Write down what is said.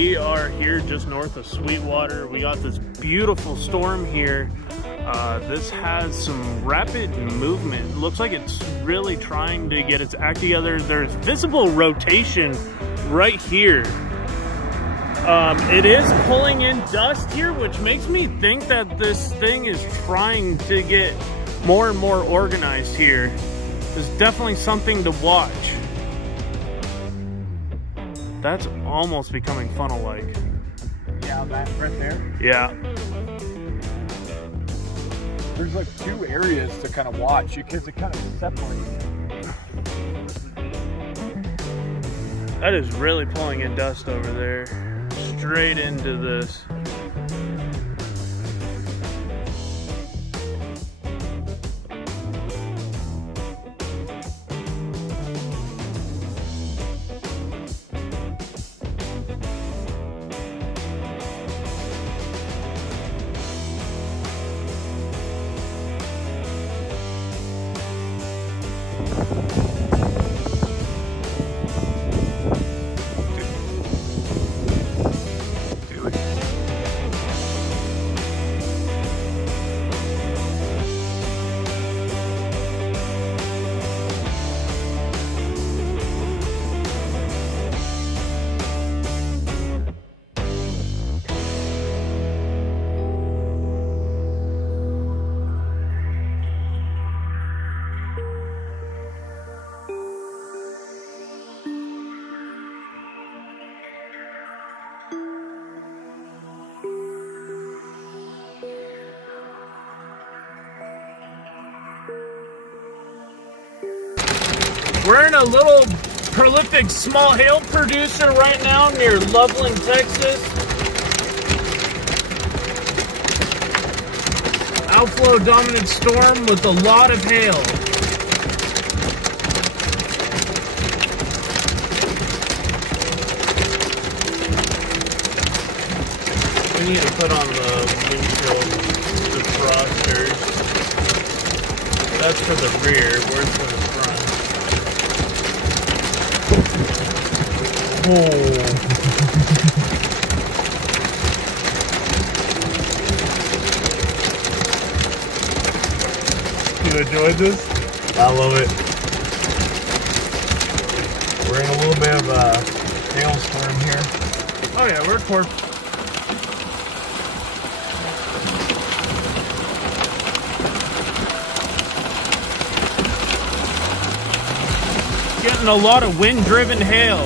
we are here just north of Sweetwater. We got this beautiful storm here. This has some rapid movement. Looks like it's really trying to get its act together. There's visible rotation right here. It is pulling in dust here, which makes me think that this thing is trying to get more and more organized here. There's definitely something to watch. That's almost becoming funnel-like. Yeah, that right there. Yeah. There's like two areas to kind of watch because it kind of separates. That is really pulling in dust over there. Straight into this. We're in a little prolific small hail producer right now near Abilene, Texas. Outflow dominant storm with a lot of hail. We need to put on the windshield defrosters. That's for the rear. Where's for the front? Oh. You enjoyed this? I love it. We're in a little bit of a hailstorm here. Oh yeah, we're cool. Getting a lot of wind-driven hail.